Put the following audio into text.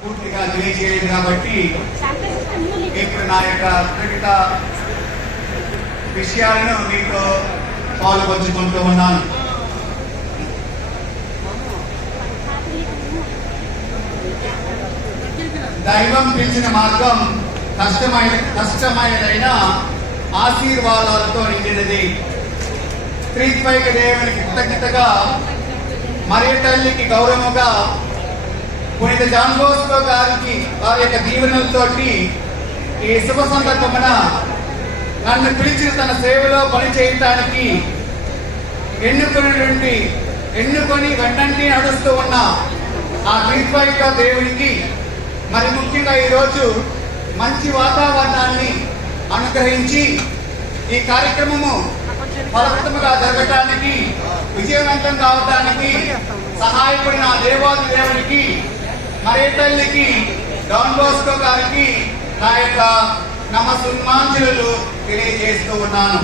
పూర్తిగా తెలియజేయదు కాబట్టి ఇప్పుడు నా యొక్క ప్రకట విషయాలను మీతో పాల్పంచుకుంటూ ఉన్నాను. దైవం పిలిచిన మార్గం కష్టమైన కష్టమైనదైన ఆశీర్వాదాలతో నిండినది. త్రిత్వైక దేవునికి కృతజ్ఞతగా మరియ తల్లికి గౌరవంగా పునీత జాన్ బోస్కో గారికి వారి యొక్క దీవెనలతోటి ఈ శుభ సందర్భమున నన్ను పిలిచిన తన సేవలో పనిచేయటానికి ఎన్నుకున్నటువంటి ఎన్నుకొని వెంటనే నడుస్తూ ఉన్న ఆ త్రిత్వైక దేవునికి మరి ముఖ్యంగా ఈరోజు మంచి వాతావరణాన్ని అనుగ్రహించి ఈ కార్యక్రమము ఫలవంతముగా జరగటానికి విజయవంతం కావటానికి సహాయపడిన దేవాది దేవునికి మరే తల్లికి డాన్ బోస్కో గారికి నా యొక్క నమస్సుమాంజలు తెలియజేస్తూ ఉన్నాను.